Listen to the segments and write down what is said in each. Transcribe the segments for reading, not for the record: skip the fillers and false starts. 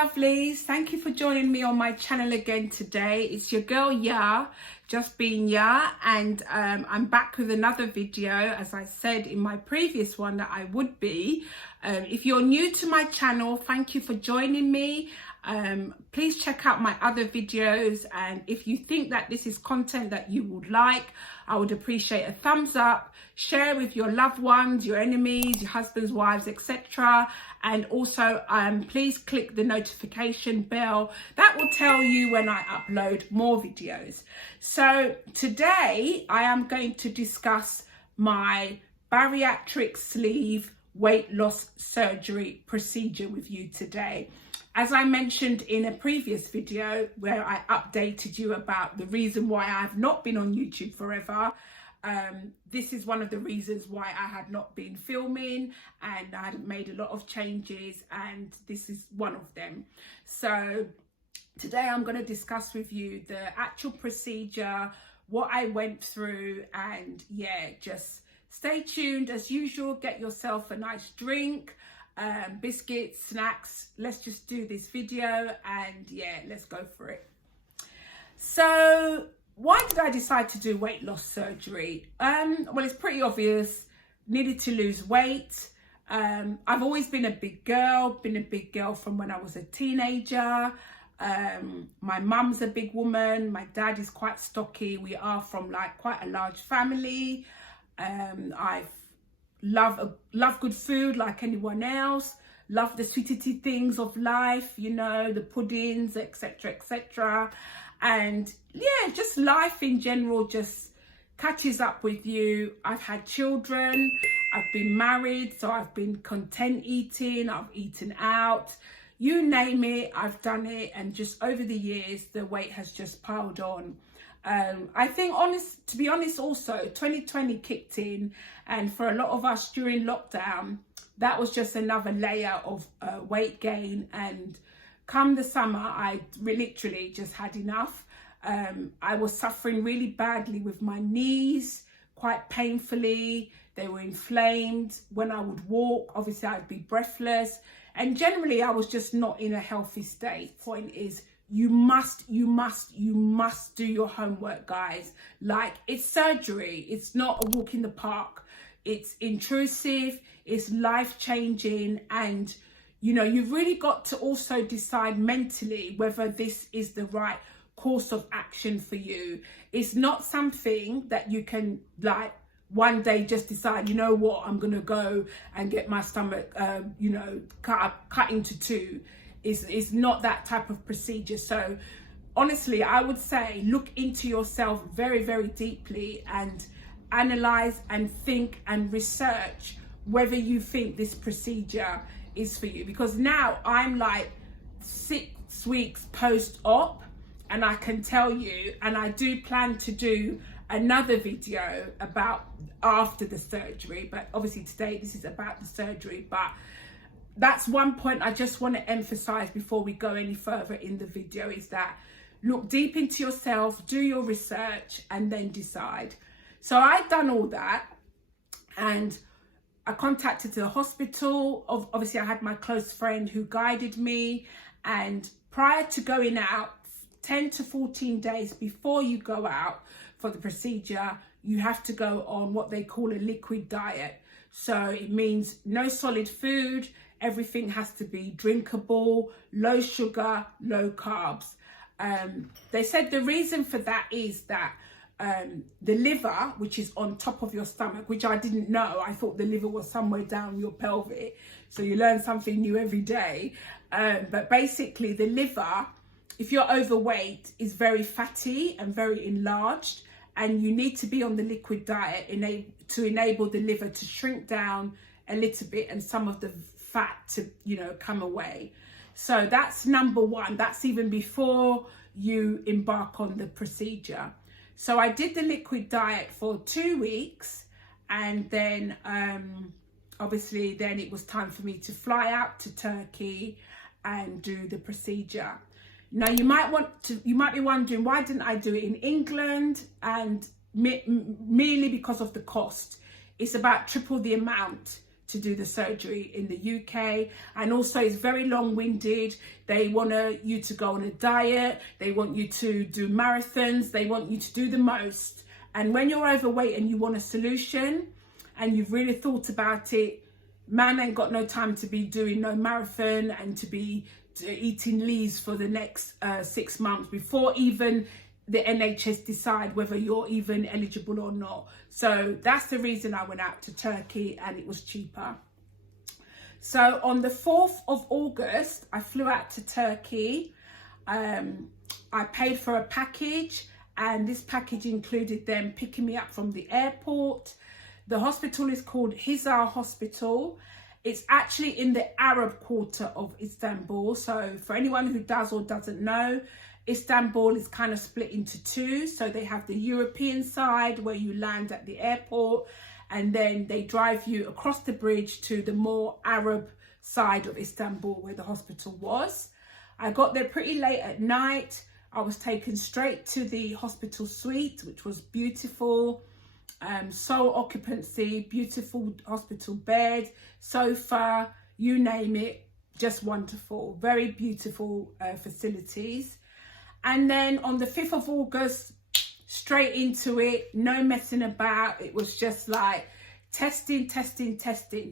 lovelies, thank you for joining me on my channel again today. It's your girl Ya, just being Ya, and I'm back with another video, as I said in my previous one that I would be. If you're new to my channel, thank you for joining me. Please check out my other videos, and if you think that this is content that you would like, I would appreciate a thumbs up. Share with your loved ones, your enemies, your husbands, wives, etc. And also please click the notification bell. That will tell you when I upload more videos. So today I am going to discuss my bariatric sleeve weight loss surgery procedure with you today. As I mentioned in a previous video where I updated you about the reason why I've not been on YouTube forever, this is one of the reasons why I had not been filming and I hadn't made a lot of changes, and this is one of them. So today I'm going to discuss with you the actual procedure, what I went through, and yeah, just stay tuned as usual. Get yourself a nice drink, biscuits, snacks. Let's just do this video and yeah, let's go for it. So why did I decide to do weight loss surgery? Well, it's pretty obvious. Needed to lose weight. I've always been a big girl from when I was a teenager. My mum's a big woman. My dad is quite stocky. We are from like quite a large family. I've love good food like anyone else. Love the sweetity things of life, you know, the puddings, etc, etc. And yeah, just life in general just catches up with you. I've had children, I've been married, so I've been content eating, I've eaten out, you name it, I've done it. And just over the years, the weight has just piled on. I think to be honest also, 2020 kicked in, and for a lot of us during lockdown, that was just another layer of weight gain. And come the summer, I literally just had enough. I was suffering really badly with my knees, quite painfully. They were inflamed. When I would walk, obviously I'd be breathless, and generally I was just not in a healthy state. Point is, you must do your homework, guys. Like, it's surgery, it's not a walk in the park. It's intrusive, it's life-changing, and you know, you've really got to also decide mentally whether this is the right course of action for you. It's not something that you can like one day just decide, you know what, I'm gonna go and get my stomach you know, cut into two. It's not that type of procedure. So honestly, I would say look into yourself very, very deeply and analyze and think and research whether you think this procedure is for you. Because now I'm like 6 weeks post-op, and I can tell you, and I do plan to do another video about after the surgery, but obviously today this is about the surgery. But that's one point I just want to emphasize before we go any further in the video, is that look deep into yourself, do your research, and then decide. So I'd done all that, and I contacted the hospital. Obviously I had my close friend who guided me, and prior to going out, 10 to 14 days before you go out for the procedure, you have to go on what they call a liquid diet. So it means no solid food, everything has to be drinkable, low sugar, low carbs. They said the reason for that is that the liver, which is on top of your stomach, which I didn't know, I thought the liver was somewhere down your pelvic. So you learn something new every day. But basically the liver, if you're overweight, is very fatty and very enlarged, and you need to be on the liquid diet to enable the liver to shrink down a little bit and some of the fat to, you know, come away. So that's number one. That's even before you embark on the procedure. So I did the liquid diet for 2 weeks, and then obviously then it was time for me to fly out to Turkey and do the procedure. Now you might be wondering, why didn't I do it in England? And merely because of the cost. It's about triple the amount to do the surgery in the UK. And also it's very long-winded. They want you to go on a diet. They want you to do marathons. They want you to do the most. And when you're overweight and you want a solution and you've really thought about it, man ain't got no time to be doing no marathon and to be eating leaves for the next 6 months before even the NHS decide whether you're even eligible or not. So that's the reason I went out to Turkey, and it was cheaper. So on the 4th of August, I flew out to Turkey. I paid for a package, and this package included them picking me up from the airport. The hospital is called Hisar Hospital. It's actually in the Arab quarter of Istanbul. So for anyone who does or doesn't know, Istanbul is kind of split into two. So they have the European side where you land at the airport, and then they drive you across the bridge to the more Arab side of Istanbul where the hospital was. I got there pretty late at night. I was taken straight to the hospital suite, which was beautiful. Sole occupancy, beautiful hospital bed, sofa, you name it, just wonderful. Very beautiful facilities. And then on the 5th of August, straight into it, no messing about. It was just like testing.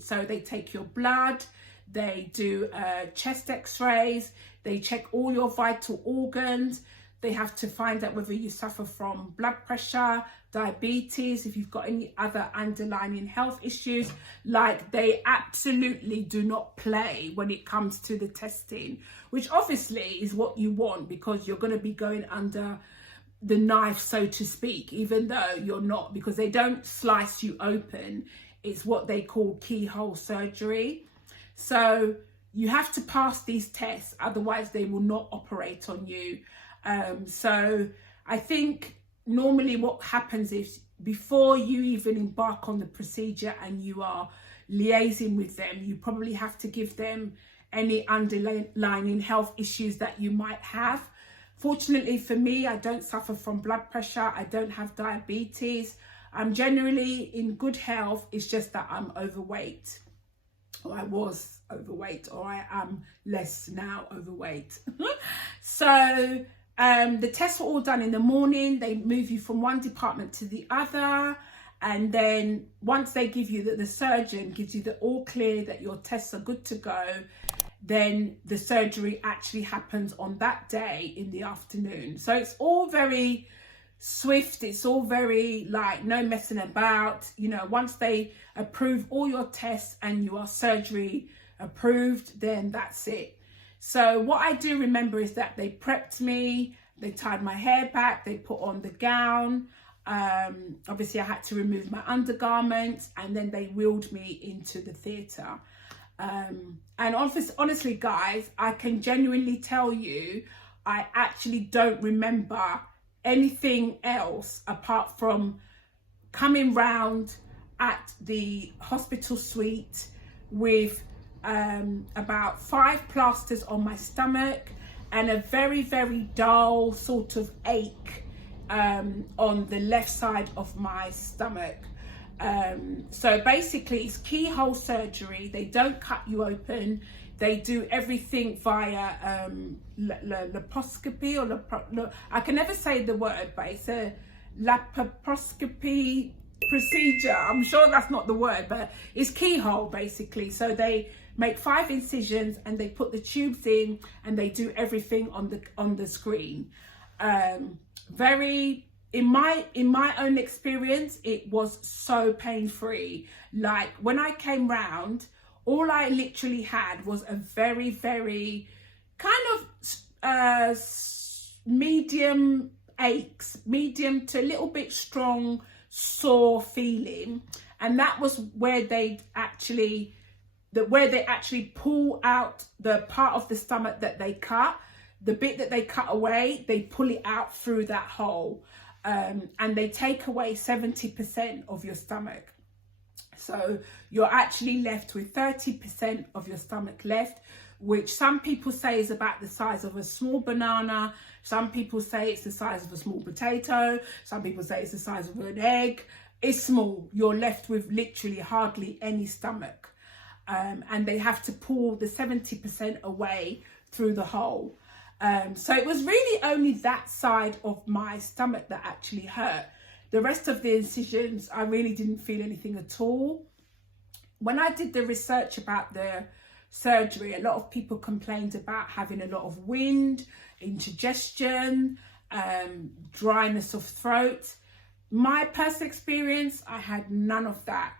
So they take your blood, they do chest x-rays, they check all your vital organs. They have to find out whether you suffer from blood pressure, diabetes, if you've got any other underlying health issues. Like, they absolutely do not play when it comes to the testing, which obviously is what you want, because you're going to be going under the knife, so to speak, even though you're not, because they don't slice you open. It's what they call keyhole surgery. So you have to pass these tests, otherwise they will not operate on you. So I think normally what happens is, before you even embark on the procedure and you are liaising with them, you probably have to give them any underlying health issues that you might have. Fortunately for me, I don't suffer from blood pressure. I don't have diabetes. I'm generally in good health. It's just that I'm overweight, or I was overweight, or I am less now overweight. So the tests were all done in the morning. They move you from one department to the other. And then once they give you the surgeon gives you the all clear that your tests are good to go, then the surgery actually happens on that day in the afternoon. So it's all very swift. It's all very like no messing about. You know, once they approve all your tests and you are surgery approved, then that's it. So what I do remember is that they prepped me, they tied my hair back, they put on the gown. Obviously I had to remove my undergarments, and then they wheeled me into the theatre. And honestly, guys, I can genuinely tell you, I actually don't remember anything else apart from coming round at the hospital suite with about 5 plasters on my stomach and a very, very dull sort of ache on the left side of my stomach. So basically it's keyhole surgery. They don't cut you open. They do everything via laparoscopy, or I can never say the word, but it's a laparoscopy procedure. I'm sure that's not the word, but it's keyhole basically. So they make 5 incisions and they put the tubes in, and they do everything on the screen. Very, in my own experience, it was so pain-free. Like, when I came round, all I literally had was a very, very kind of medium aches, medium to a little bit strong sore feeling. And that was where they actually pull out the part of the stomach that they cut. The bit that they cut away, they pull it out through that hole, and they take away 70% of your stomach. So you're actually left with 30% of your stomach left, which some people say is about the size of a small banana. Some people say it's the size of a small potato. Some people say it's the size of an egg. It's small. You're left with literally hardly any stomach. and they have to pull the 70% away through the hole. So it was really only that side of my stomach that actually hurt. The rest of the incisions, I really didn't feel anything at all. When I did the research about the surgery, a lot of people complained about having a lot of wind, indigestion, dryness of throat. My personal experience, I had none of that.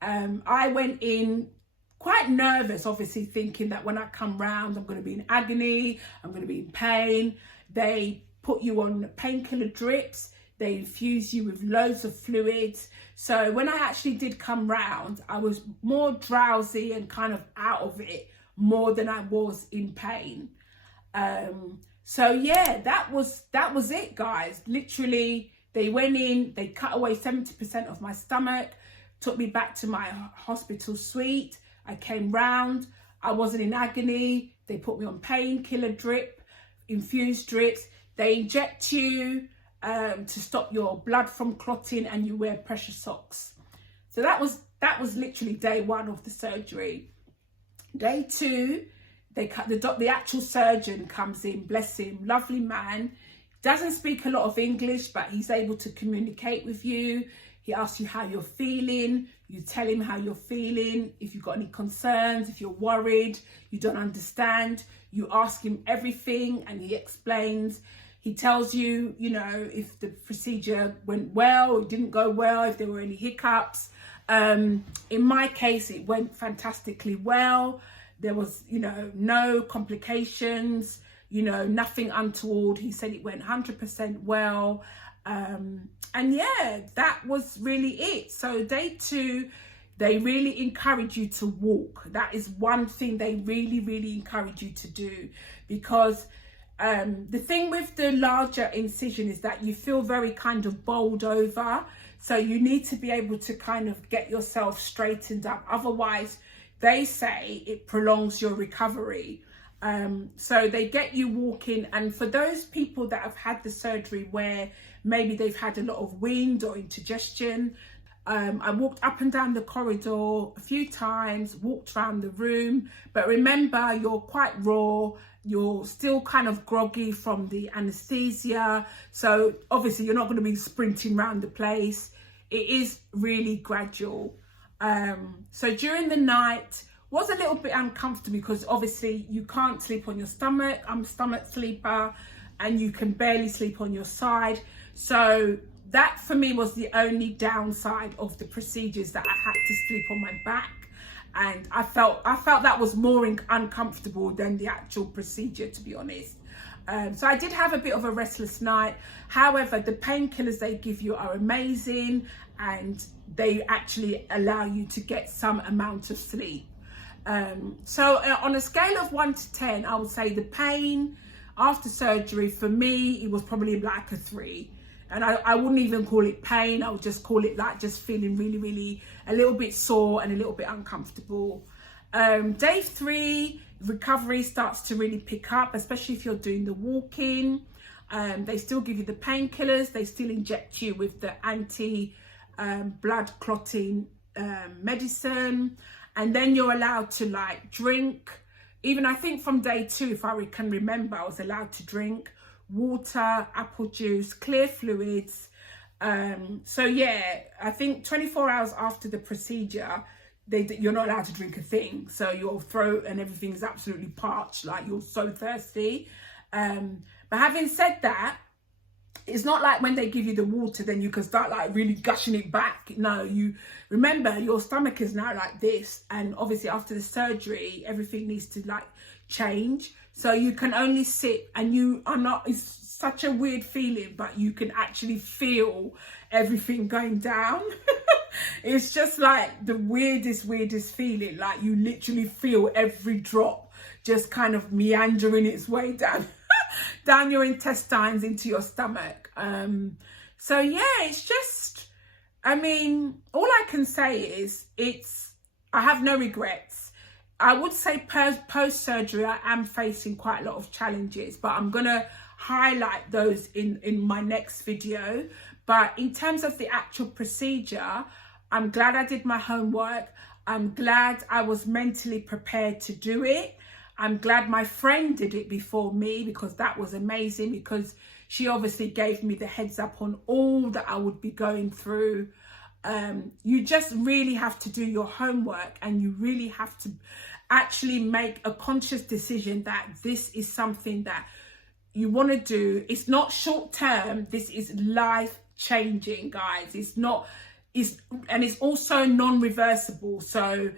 I went in quite nervous, obviously thinking that when I come round, I'm going to be in agony, I'm going to be in pain. They put you on painkiller drips. They infuse you with loads of fluids. So when I actually did come round, I was more drowsy and kind of out of it more than I was in pain. So yeah, that was it, guys. Literally, they went in, they cut away 70% of my stomach, took me back to my hospital suite. I came round, I wasn't in agony. They put me on painkiller drip, infused drips. They inject you to stop your blood from clotting, and you wear pressure socks. So that was literally day one of the surgery. Day two, they cut the actual surgeon comes in, bless him, lovely man. Doesn't speak a lot of English, but he's able to communicate with you. He asks you how you're feeling. You tell him how you're feeling. If you've got any concerns, if you're worried, you don't understand, you ask him everything and he explains. He tells you, you know, if the procedure went well or didn't go well, if there were any hiccups. In my case, it went fantastically well. There was, you know, no complications, you know, nothing untoward. He said it went 100% well. And yeah, that was really it. So day two, they really encourage you to walk. That is one thing they really, really encourage you to do, because the thing with the larger incision is that you feel very kind of bowled over. So you need to be able to kind of get yourself straightened up. Otherwise, they say it prolongs your recovery. So they get you walking. And for those people that have had the surgery where maybe they've had a lot of wind or indigestion, I walked up and down the corridor a few times, walked around the room. But remember, you're quite raw. You're still kind of groggy from the anesthesia. So obviously you're not going to be sprinting around the place. It is really gradual. So during the night was a little bit uncomfortable because obviously you can't sleep on your stomach. I'm a stomach sleeper, and you can barely sleep on your side. So that for me was the only downside of the procedures, that I had to sleep on my back. And I felt that was more uncomfortable than the actual procedure, to be honest. So I did have a bit of a restless night. However, the painkillers they give you are amazing, and they actually allow you to get some amount of sleep. So on a scale of 1 to 10, I would say the pain after surgery, for me, it was probably like a 3. And I wouldn't even call it pain. I would just call it like just feeling really, really a little bit sore and a little bit uncomfortable. Day 3, recovery starts to really pick up, especially if you're doing the walking. They still give you the painkillers. They still inject you with the blood clotting medicine. And then you're allowed to like drink. Even I think from day 2, if I can remember, I was allowed to drink water, apple juice, clear fluids. So yeah, I think 24 hours after the procedure, you're not allowed to drink a thing. So your throat and everything is absolutely parched, like you're so thirsty. But having said that, it's not like when they give you the water, then you can start like really gushing it back. No, you remember your stomach is now like this. And obviously after the surgery, everything needs to like change. So you can only sit, and you are not, it's such a weird feeling, but you can actually feel everything going down. It's just like the weirdest feeling. Like you literally feel every drop just kind of meandering its way down, down your intestines into your stomach. So yeah, it's just, I mean, all I can say is I have no regrets. I would say post-surgery, I am facing quite a lot of challenges, but I'm going to highlight those in my next video. But in terms of the actual procedure, I'm glad I did my homework. I'm glad I was mentally prepared to do it. I'm glad my friend did it before me, because that was amazing, because she obviously gave me the heads up on all that I would be going through. You just really have to do your homework, and you really have to actually make a conscious decision that this is something that you want to do. It's not short term. This is life changing, guys. And it's also non-reversible. So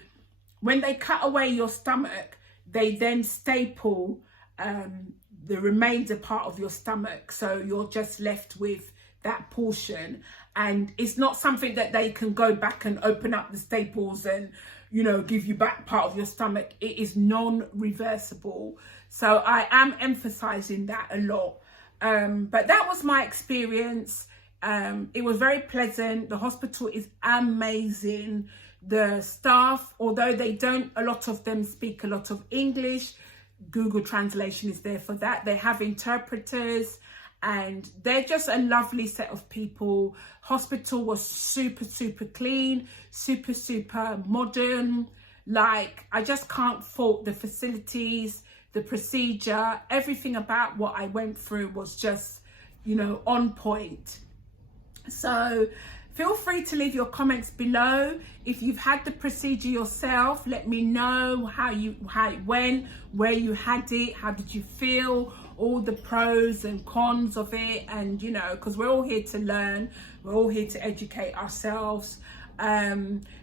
when they cut away your stomach, they then staple the remainder part of your stomach, so you're just left with that portion. And it's not something that they can go back and open up the staples and, you know, give you back part of your stomach. It is non-reversible. So I am emphasizing that a lot. But that was my experience. It was very pleasant. The hospital is amazing. The staff, although they don't, a lot of them speak a lot of English, Google Translation is there for that. They have interpreters, and they're just a lovely set of people. Hospital was super, super clean, super, super modern. Like, I just can't fault the facilities, the procedure, everything about what I went through was just, you know, on point. So feel free to leave your comments below. If you've had the procedure yourself, let me know how it went, where you had it, how did you feel, all the pros and cons of it. And, you know, because we're all here to learn, we're all here to educate ourselves.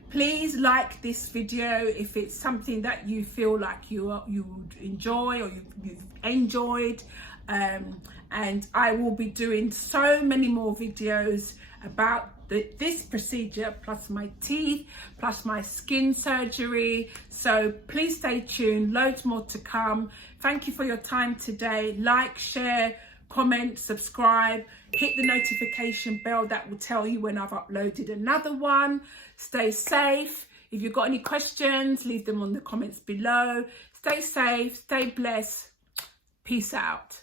Please like this video if it's something that you feel like you would enjoy, or you've enjoyed. And I will be doing so many more videos about this procedure, plus my teeth, plus my skin surgery. So please stay tuned, loads more to come. Thank you for your time today. Like, share, comment, subscribe, hit the notification bell that will tell you when I've uploaded another one. Stay safe. If you've got any questions, leave them on the comments below. Stay safe, stay blessed. Peace out.